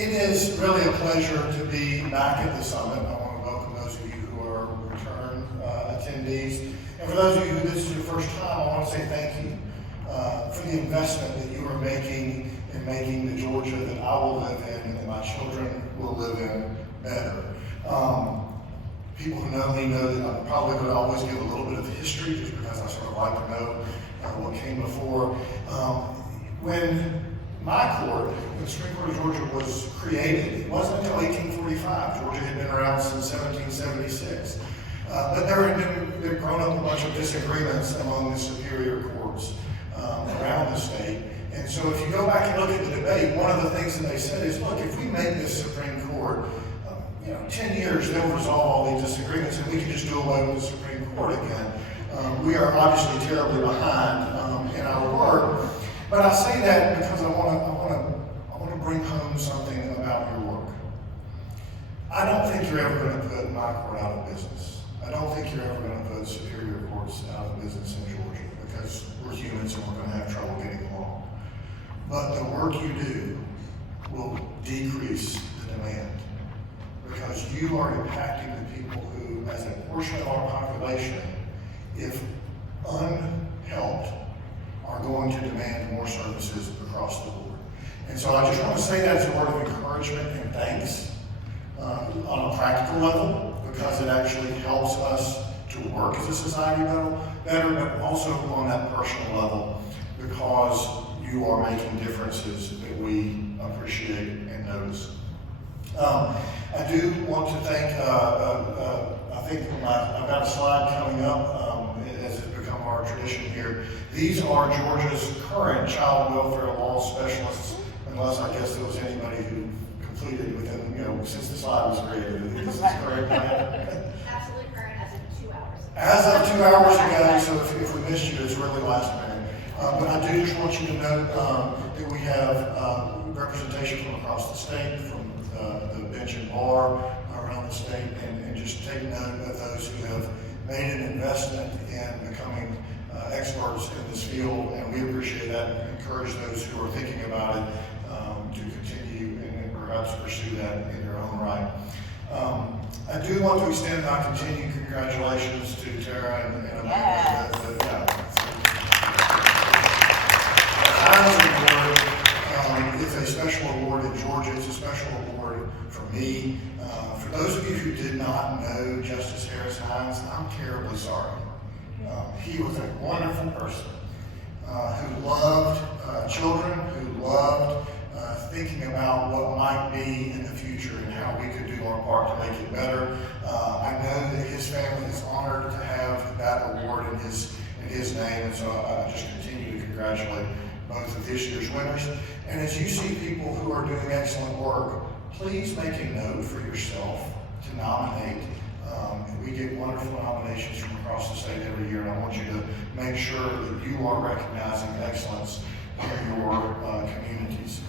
It is really a pleasure to be back at the summit. I want to welcome those of you who are return attendees. And for those of you who this is your first time, I want to say thank you for the investment that you are making in making the Georgia that I will live in and that my children will live in better. People who know me know that I'm probably going to always give a little bit of history just because I sort of like to know what came before. When my court, the Supreme Court of Georgia, was created, it wasn't until 1845. Georgia had been around since 1776. But there had grown up a bunch of disagreements among the superior courts around the state. And so if you go back and look at the debate, one of the things that they said is, look, if we make this Supreme Court, 10 years, they'll resolve all these disagreements and we can just do away with the Supreme Court again. We are obviously terribly behind in our work. But I say that because I want to bring home something about your work. I don't think you're ever going to put my court out of business. I don't think you're ever going to put superior courts out of business in Georgia because we're humans and we're going to have trouble getting along. But the work you do will decrease the demand because you are impacting the people who, as a portion of our population, if unhelped, are going to demand more services across the board. And so I just want to say that as a word of encouragement and thanks on a practical level, because it actually helps us to work as a society better, but also on that personal level, because you are making differences that we appreciate and notice. I do want to thank, I think I've got a slide coming up as it's become our tradition here. These are Georgia's current child welfare law specialists, unless I guess there was anybody who completed within, since the slide was created. Is this correct, Diana? Absolutely current as of 2 hours. As of 2 hours ago, so if we missed you, it's really last minute. But I do just want you to note that we have representation from across the state, from the bench and bar around the state, and just take note of those who have made an investment in becoming experts in this field, and we appreciate that and encourage those who are thinking about it to continue and perhaps pursue that in their own right. I do want to extend my continued congratulations to Tara and Amanda. Yes. It's a special award in Georgia. It's a special award for me. For those of you who did not know Justice Harris Hines, I'm terribly sorry. He was a wonderful person who loved children, who loved thinking about what might be in the future and how we could do our part to make it better. I know that his family is honored to have that award in his name, and so I just continue to congratulate both of this year's winners. And as you see people who are doing excellent work, please make a note for yourself to nominate. We get wonderful nominations from across the state every year, and I want you to make sure that you are recognizing excellence in your communities.